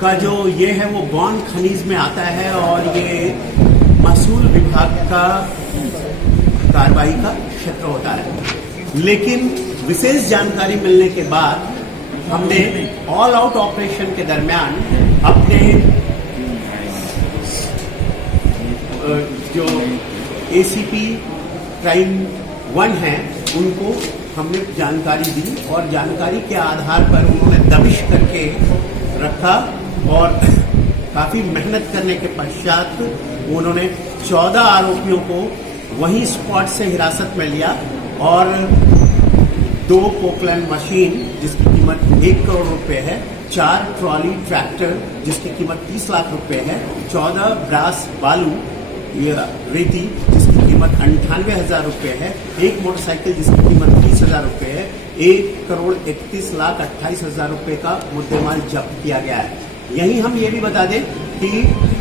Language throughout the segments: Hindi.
का जो ये है वो बौन खनिज में आता है और ये महसूल विभाग का कार्रवाई का क्षेत्र होता है। लेकिन विशेष जानकारी मिलने के बाद हमने ऑल आउट ऑपरेशन के दरमियान अपने जो एसीपी क्राइम 1 है उनको हमने जानकारी दी और जानकारी के आधार पर उन्होंने दबिश करके रखा और काफी मेहनत करने के पश्चात उन्होंने 14 आरोपियों को वहीं स्पॉट से हिरासत में लिया और 2 पोकलैंड मशीन जिसकी कीमत 1 करोड़ रुपए है, 4 ट्रॉली ट्रैक्टर जिसकी कीमत 30 लाख रुपए है, 14 ब्रास बालू रेती जिसकी कीमत 98,000 रुपए है, 1 मोटरसाइकिल जिसकी कीमत 30,000 रुपए है, 1 करोड़ 31 लाख 28,000 रुपए का मुद्देमाल जब्त किया गया है। यही हम ये भी बता दें कि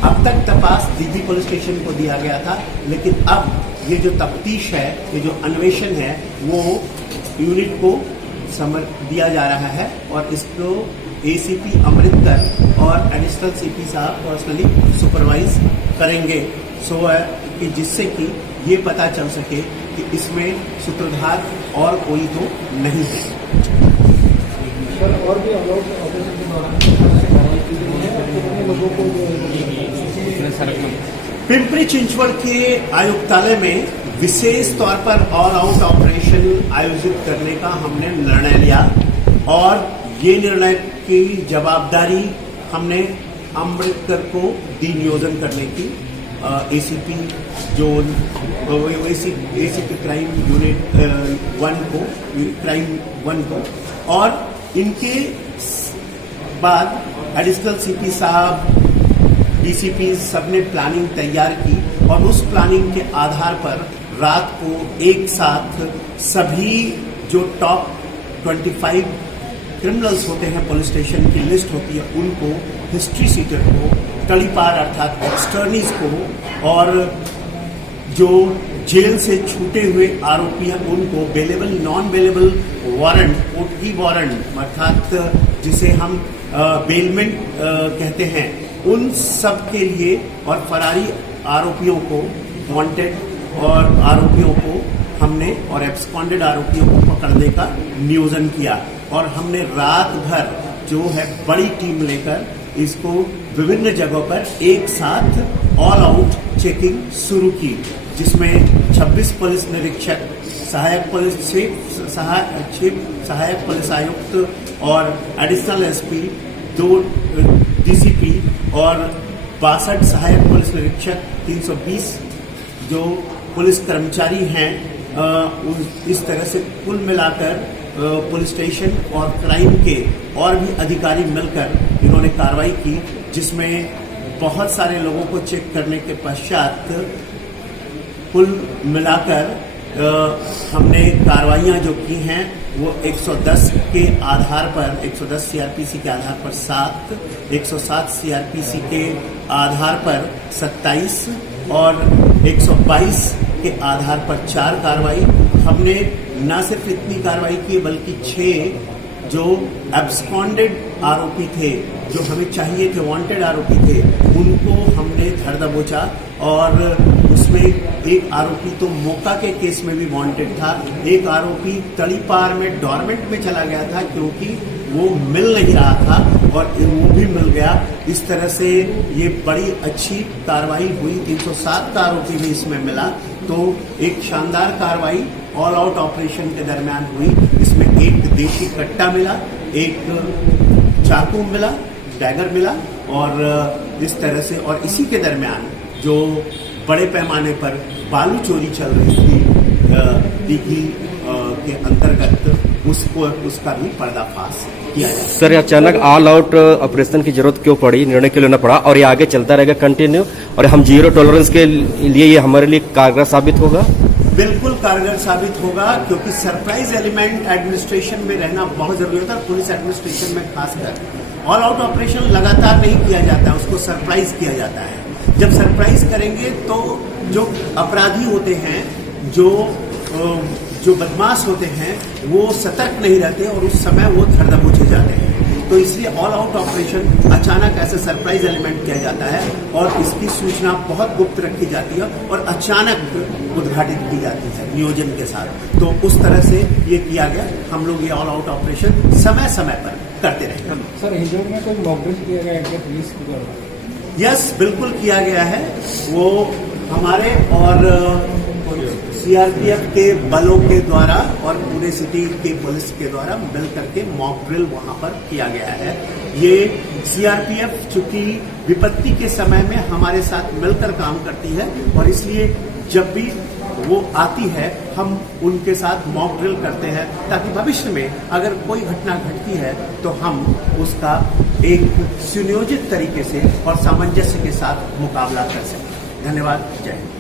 अब तक तपास डीजी पुलिस स्टेशन को दिया गया था, लेकिन अब ये जो तफ्तीश है, ये जो अन्वेषण है वो यूनिट को दिया जा रहा है और इसको एसीपी अमृतकर और एडिशनल सीपी साहब पर्सनली सुपरवाइज करेंगे सो कि जिससे कि ये पता चल सके कि इसमें सूत्रधार और कोई तो नहीं है। और भी ऑपरेशन के दौरान लोगों को पिंपरी चिंचवड़ के आयुक्तालय में विशेष तौर पर ऑल आउट ऑपरेशन आयोजित करने का हमने निर्णय लिया और ये निर्णय की जवाबदारी हमने अमृतकर को दी नियोजन करने की ACP zone ACP crime unit 1 को और इनके बाद एडिशनल सीपी साहब डीसीपी सबने प्लानिंग तैयार की और उस प्लानिंग के आधार पर रात को एक साथ सभी जो टॉप 25 क्रिमिनल्स होते हैं पुलिस स्टेशन की लिस्ट होती है उनको, हिस्ट्री सीटर को, तड़ीपार अर्थात एक्सटर्नीज को और जो जेल से छूटे हुए आरोपी हैं उनको बेलेबल नॉन बेलेबल वारंट, पोटगी वारंट अर्थात जिसे हम बेलमेंट कहते हैं, उन सब के लिए और फरारी आरोपियों को, वांटेड और आरोपियों को हमने और एब्सकॉन्डेड आरोपियों को पकड़ने का नियोजन किया और हमने रात भर जो है बड़ी टीम लेकर इसको विभिन्न जगहों पर एक साथ ऑल आउट चेकिंग शुरू की, जिसमें 26 पुलिस निरीक्षक, सहायक पुलिस आयुक्त और एडिशनल एसपी, 2 डीसीपी और 62 सहायक पुलिस निरीक्षक, 320 जो पुलिस कर्मचारी हैं, इस तरह से कुल मिलाकर पुलिस स्टेशन और क्राइम के और भी अधिकारी मिलकर इन्होंने कार्रवाई की, जिसमें बहुत सारे लोगों को चेक करने के पश्चात कुल मिलाकर हमने कार्रवाइयां जो की हैं वो 110 के आधार पर, 110 सीआरपीसी के आधार पर 7, 107 सीआरपीसी के आधार पर 27 और 122 के आधार पर 4 कार्रवाई। हमने न सिर्फ इतनी कार्रवाई की बल्कि 6 जो एब्सकॉन्डेड आरोपी थे, जो हमें चाहिए थे, वांटेड आरोपी थे, उनको हमने धर दबोचा और उसमें एक आरोपी तो मोका के केस में भी वांटेड था, एक आरोपी तड़ीपार में डॉर्मेंट में चला गया था क्योंकि वो मिल नहीं रहा था और वो भी मिल गया। इस तरह से ये बड़ी अच्छी कार्रवाई हुई, 307 का आरोपी भी इसमें मिला। तो एक शानदार कार्रवाई ऑल आउट ऑपरेशन के दरमियान हुई। इसमें एक देशी कट्टा मिला, एक चाकू मिला, डैगर मिला और इस तरह से, और इसी के दरमियान जो बड़े पैमाने पर बालू चोरी चल रही थी दिघी के अंतर्गत उसका भी पर्दाफाश किया जाए। सर, अचानक ऑल आउट ऑपरेशन की जरूरत क्यों पड़ी, निर्णय क्यों लेना पड़ा और ये आगे चलता रहेगा कंटिन्यू और हम जीरो टॉलरेंस के लिए ये हमारे लिए कारगर साबित होगा? बिल्कुल कारगर साबित होगा क्योंकि सरप्राइज एलिमेंट एडमिनिस्ट्रेशन में रहना बहुत जरूरी होता है, पुलिस एडमिनिस्ट्रेशन में खासकर। ऑल आउट ऑपरेशन लगातार नहीं किया जाता, उसको सरप्राइज किया जाता है। जब सरप्राइज करेंगे तो जो अपराधी होते हैं, जो बदमाश होते हैं, वो सतर्क नहीं रहते और उस समय वो धर दबोचे जाते हैं। तो इसलिए ऑल आउट ऑपरेशन अचानक ऐसे सरप्राइज एलिमेंट किया जाता है और इसकी सूचना बहुत गुप्त रखी जाती है और अचानक उद्घाटित की जाती है नियोजन के साथ। तो उस तरह से ये किया गया। हम लोग ये ऑल आउट ऑपरेशन समय समय पर करते रहे। सर हिंदुओं में कोई मॉकड्रिल किया गया है क्या पुलिस द्वारा? यस, बिल्कुल किया गया है। वो हमारे और सीआरपीएफ के बलों के द्वारा और पूरे सिटी के पुलिस के द्वारा मिल करके मॉक ड्रिल वहां पर किया गया है। ये सीआरपीएफ चूंकि विपत्ति के समय में हमारे साथ मिलकर काम करती है और इसलिए जब भी वो आती है हम उनके साथ मॉक ड्रिल करते हैं ताकि भविष्य में अगर कोई घटना घटती है तो हम उसका एक सुनियोजित तरीके से और सामंजस्य के साथ मुकाबला कर सकें। धन्यवाद। जय हिंद।